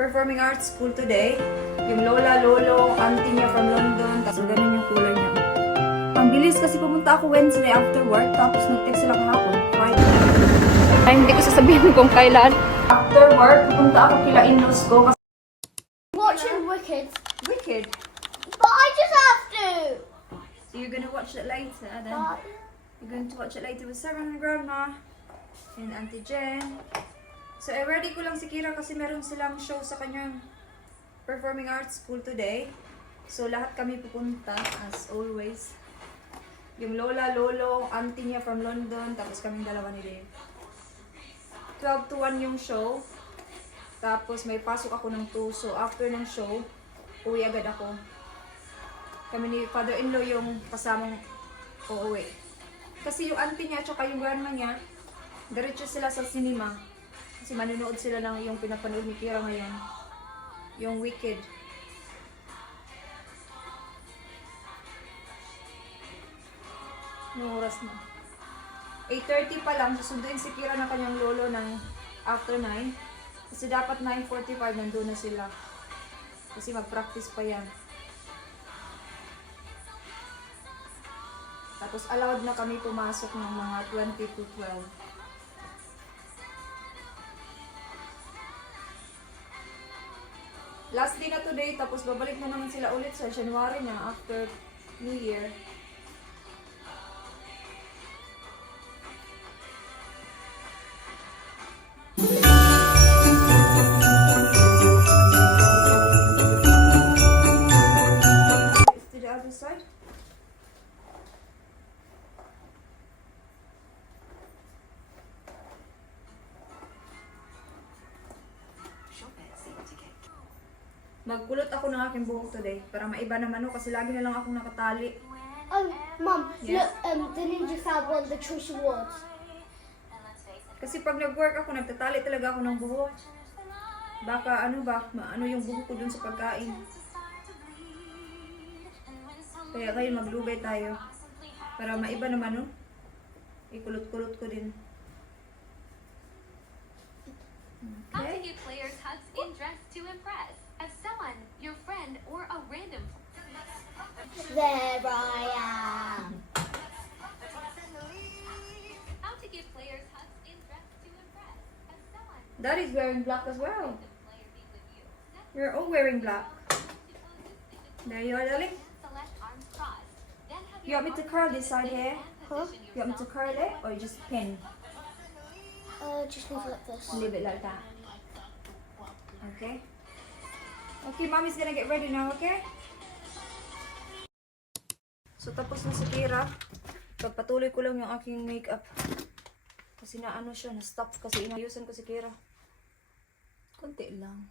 performing arts school today. Yung lola, lolo, auntie niya from London. Tapos ganun yung kulay niya. Ang bilis kasi pumunta ako Wednesday after work. Tapos nag-text sila kahapon. Friday. Ay, hindi ko sasabihin kung kailan. After work, pupunta ako kila in-laws ko. Watching Wicked. Wicked. But I just have to. So you're gonna watch it later then? But You're going to watch it later with Sarah and Grandma and Auntie Jen. So, ready ko lang si Kira kasi meron silang show sa kanyang performing arts school today. So, lahat kami pupunta as always. Yung lola, lolo, auntie niya from London, tapos kaming dalawa ni Dave. 12 to 1 yung show. Tapos may pasok ako ng 2. So, after ng show, uwi agad ako. Kami ni father-in-law yung kasamang uuwi. Kasi yung auntie niya at saka yung grandma niya, diretso sila sa cinema. Kasi manunood sila ng yung pinapanood ni Kira ngayon. Yung Wicked. Anong oras na? 8:30 pa lang, susunduin si Kira ng kanyang lolo ng after 9. Kasi dapat 9:45 nandun na sila. Kasi mag-practice pa yan. Tapos allowed na kami pumasok ng mga 20 to 12. Last day na today, tapos babalik na naman sila ulit sa January na after New Year. To the other side. Magkulot ako ng aking buhok today para maiba naman kasi lagi na lang akong nakatali. Mum, Yes? look, the ninjas have won the Choice Awards. Kasi pag nag-work ako, nagtatali talaga ako ng buhok. Baka maano yung buhok ko dun sa pagkain. Kaya ngayon maglugay tayo. Para maiba naman, no? Ikulot-kulot ko din. How to Okay. give players hugs in dress to impress as someone, your friend, or a random. There I am. How to give players hugs in dress to impress as someone, Daddy's wearing black as well. the player be with you. Next, You're all wearing black. to poses. There you are, darling. Select arms crossed. Then have You want me to curl this side here? Huh? You want me to curl it or just pin? Just leave it like this. Leave it like that. Okay. Okay, mommy's gonna get ready now, okay? So, tapos na si Kira. Pagpatuloy ko lang yung aking makeup. Kasi naano siya, na-stop kasi inayusan ko si Kira. Konti lang.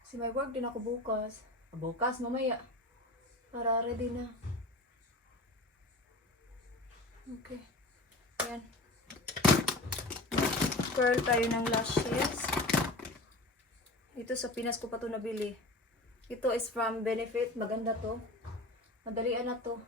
Kasi may work din ako bukas. Bukas, mamaya. Para ready na. Okay. Ayan. Curl tayo ng lashes. Ito sa Pinas ko pa to nabili. Ito is from Benefit. Maganda to. Madalian na to.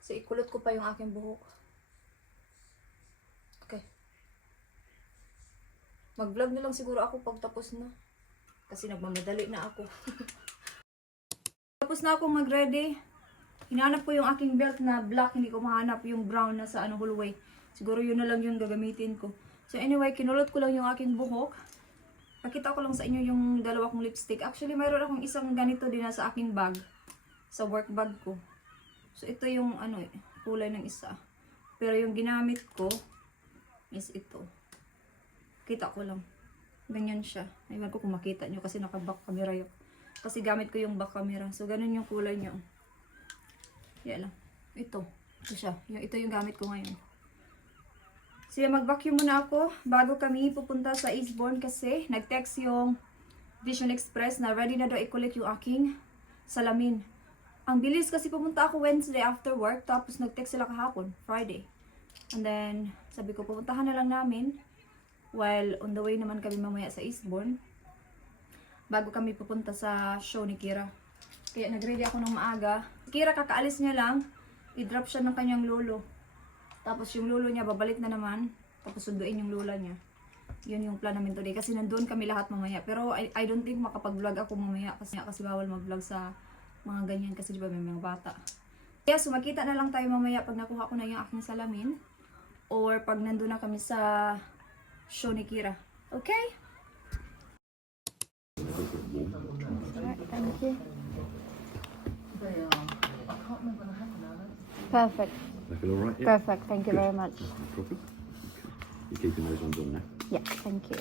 Kasi ikulot ko pa yung aking buhok. Okay. Mag-vlog na lang siguro ako pag tapos na. Kasi nagmamadali na ako. Tapos na akong mag-ready. Hinanap ko yung aking belt na black. Hindi ko mahanap yung brown na sa hallway. Siguro yun na lang yung gagamitin ko. So anyway, kinulot ko lang yung aking buhok. Pakita ko lang sa inyo yung dalawa kong lipstick. Actually, mayroon akong isang ganito din na sa aking bag. Sa work bag ko. So ito yung kulay ng isa. Pero yung ginamit ko is ito. Kita ko lang. Ganyan siya. Ewan ko kung makita nyo kasi naka-back camera yun. Kasi gamit ko yung back camera. So ganun yung kulay nyo. Yan lang. Ito. Ito siya. Ito yung gamit ko ngayon. So mag-vacuum muna ako bago kami pupunta sa Eastbourne kasi nag-text yung Vision Express na ready na daw i-collect yung aking salamin. Ang bilis kasi pumunta ako Wednesday after work tapos nag-text sila kahapon, Friday. And then sabi ko pupuntahan na lang namin while on the way naman kami mamaya sa Eastbourne bago kami pupunta sa show ni Kira. Kaya nag-ready ako ng maaga. Kira kakaalis niya lang, i-drop siya ng kanyang lolo. Tapos yung lolo niya babalik na naman. Tapos sunduin yung lola niya. Yun yung plan namin today. Kasi nandun kami lahat mamaya. Pero I don't think makapag-vlog ako mamaya. Kasi bawal mag-vlog sa mga ganyan. Kasi di ba may mga bata. Kaya so makita na lang tayo mamaya pag nakuha ko na yung aking salamin. Or pag nandun na kami sa show ni Kira. Okay? Thank you. Perfect. That feel all right? Yeah. Perfect. Thank you very much. No problem. You're keeping those ones on now. Yeah, thank you.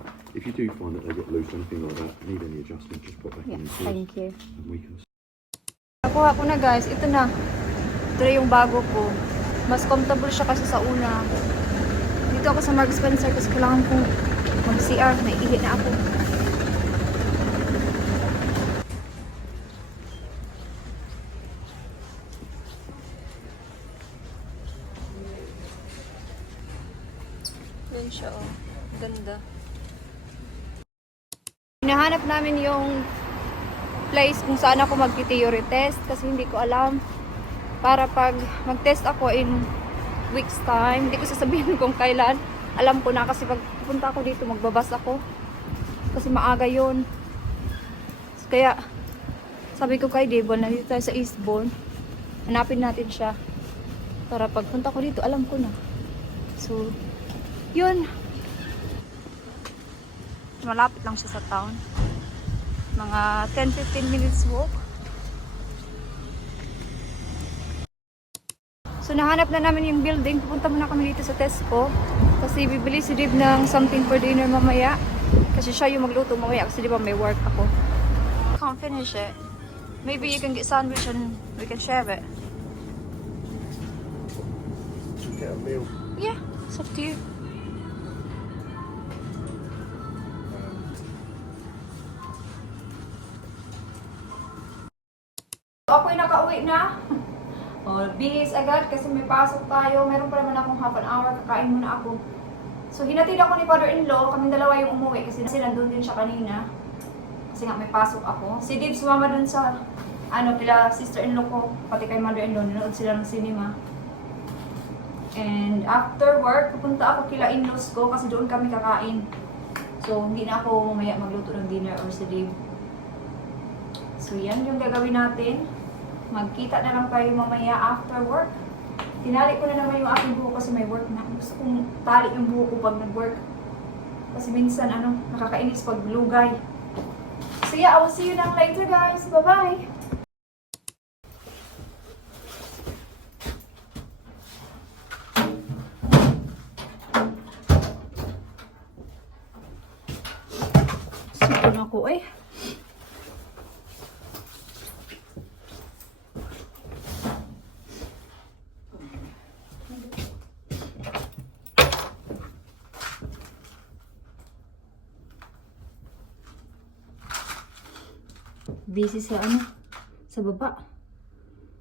Right. If you do find that they get loose or anything like that, need any adjustment, just pop back Yeah, in and see us, thank you. and we can. Nakuha ko na guys, ito na. Ito na yung bago ko. Mas comfortable siya kasi sa una. Dito ako sa Mark Spencer kasi kailangan kong mag-CR. Naiihi na ako. Yan siya oh. Ganda. Hinahanap namin yung place kung saan ako mag-theory test kasi hindi ko alam. Para pag mag-test ako in weeks time, hindi ko sasabihin kung kailan. Alam ko na kasi pag pupunta ako dito, magbabas ako. Kasi maaga yun. Kaya, sabi ko kay Devon, nandito tayo sa Eastbourne. Hanapin natin siya. Para pag punta ko dito, alam ko na. So, yun. Malapit lang siya sa town. Mga 10-15 minutes walk. So, nahanap na namin yung building. Pupunta muna kami dito sa Tesco. Kasi bibili si Dib ng something for dinner mamaya. Kasi siya yung magluto mamaya. Kasi di ba may work ako. Can't finish it. Maybe you can get sandwich and we can share it. Get a meal. Yeah, it's up to you. Ako'y nakauwi na. Oh, bihis agad kasi may pasok tayo. Meron pa naman akong half an hour. Kakain muna ako. So, hinatid ako ni father-in-law. Kaming dalawa yung umuwi kasi nandun din siya kanina. Kasi nga may pasok ako. Si Dib sumama dun sa kila sister-in-law ko. Pati kay mother-in-law. Nanood sila ng cinema. And after work, pupunta ako kila in-laws ko kasi doon kami kakain. So, hindi na ako mamaya magluto ng dinner or si Dib. So, yan yung gagawin natin. Magkita na lang tayo mamaya after work. Tinali ko na naman yung aking buhok kasi may work na. Gusto kong tali yung buhok ko pag nag-work. Kasi minsan, nakakainis pag lugay. So yeah, I will see you now later guys. Bye-bye! Sito na ko eh. Busy sa sa baba.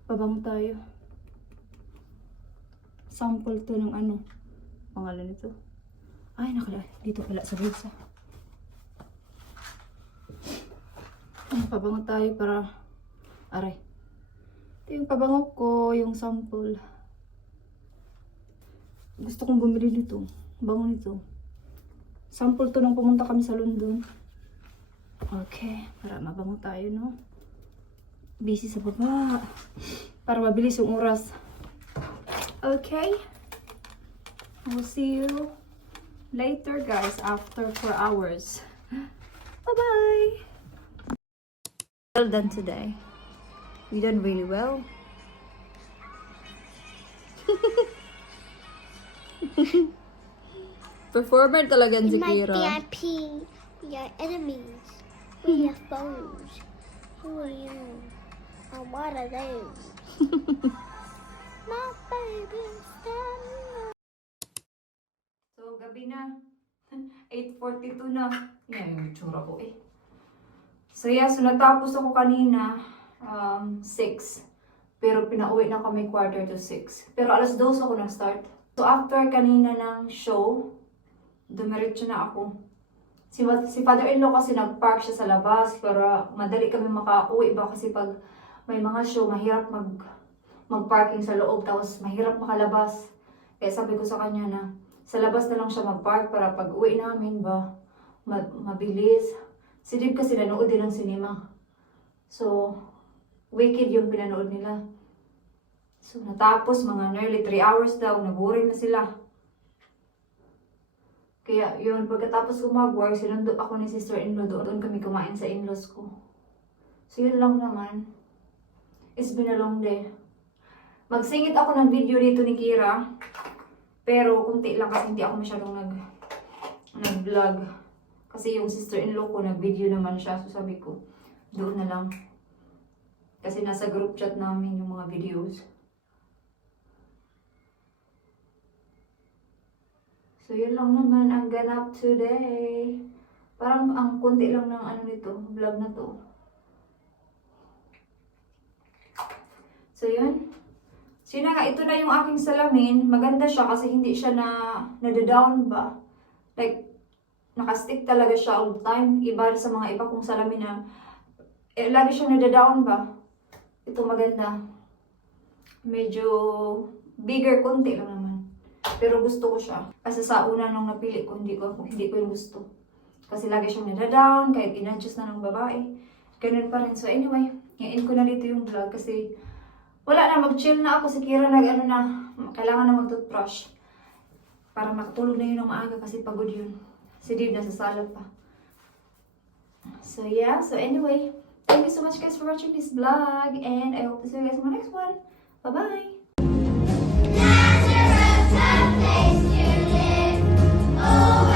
Pabango tayo. Sample to ng pangalan nito. Ay, dito pala sa bulsa. Pabango tayo para, aray. Ito yung pabango ko, yung sample. Gusto kong bumili nito. Bango nito. Sample to nung pumunta kami sa London. Okay, para mabango tayo, no? Busy sa baba. Para mabilis yung oras. Okay. We'll see you later, guys, after 4 hours. Bye-bye! Well done today. You done really well. Performer talaga si In my Kira. VIP, we are enemies. We are foes. Who are you? And what are they? My baby's standing. So, gabi na. 8:42 na. Yan yung itsura ko eh. So, yeah. So, natapos ako kanina. 6. Pero pinauwi na kami 5:45. Pero alas 2 ako nag-start. So, after kanina ng show, dumiretso na ako. Si father-in-law kasi nag-park siya sa labas para madali kami makauwi ba kasi pag may mga show, mahirap mag-parking sa loob tapos mahirap makalabas. Kaya sabi ko sa kanya na sa labas na lang siya mag-park para pag uwi namin ba, mabilis. Si Dib kasi nanood din ng cinema. So, Wicked yung pinanood nila. So, natapos mga nearly 3 hours daw, naboring na sila. Kaya yun, pagkatapos ko mag-work, sinundo ako ni sister-in-law doon kami kumain sa in-laws ko. So, yun lang naman. It's been a long day. Magsingit ako ng video dito ni Kira. Pero, kunti lang kasi hindi ako masyadong nag-vlog. Kasi yung sister-in-law ko, nag-video naman siya. So, sabi ko, doon na lang. Kasi nasa group chat namin yung mga videos. So, yun lang naman ang ganap today. Parang ang kunti lang ng ano nito, vlog na to. So, yun. So, yun na nga, ito na yung aking salamin. Maganda siya kasi hindi siya nadadown ba. Like, nakastick talaga siya all the time. Iba sa mga iba kong salamin na lagi siyang nadadown ba. Ito maganda. Medyo bigger konti lang naman. Pero gusto ko siya. Kasi sa una nung napili ko, hindi ko yung gusto. Kasi lagi siyang nadadown, kahit in-adjust na ng babae. Ganun pa rin. So anyway, i-end ko na dito yung vlog kasi wala na, mag-chill na ako. Si Kira kailangan na mag-toothbrush. Para makatulog na yun ng maaga kasi pagod yun. Si Dave nasa sala pa. So yeah, so anyway, thank you so much guys for watching this vlog and I hope to see you guys in my next one. Bye-bye! Nazareth, a place to live. Oh,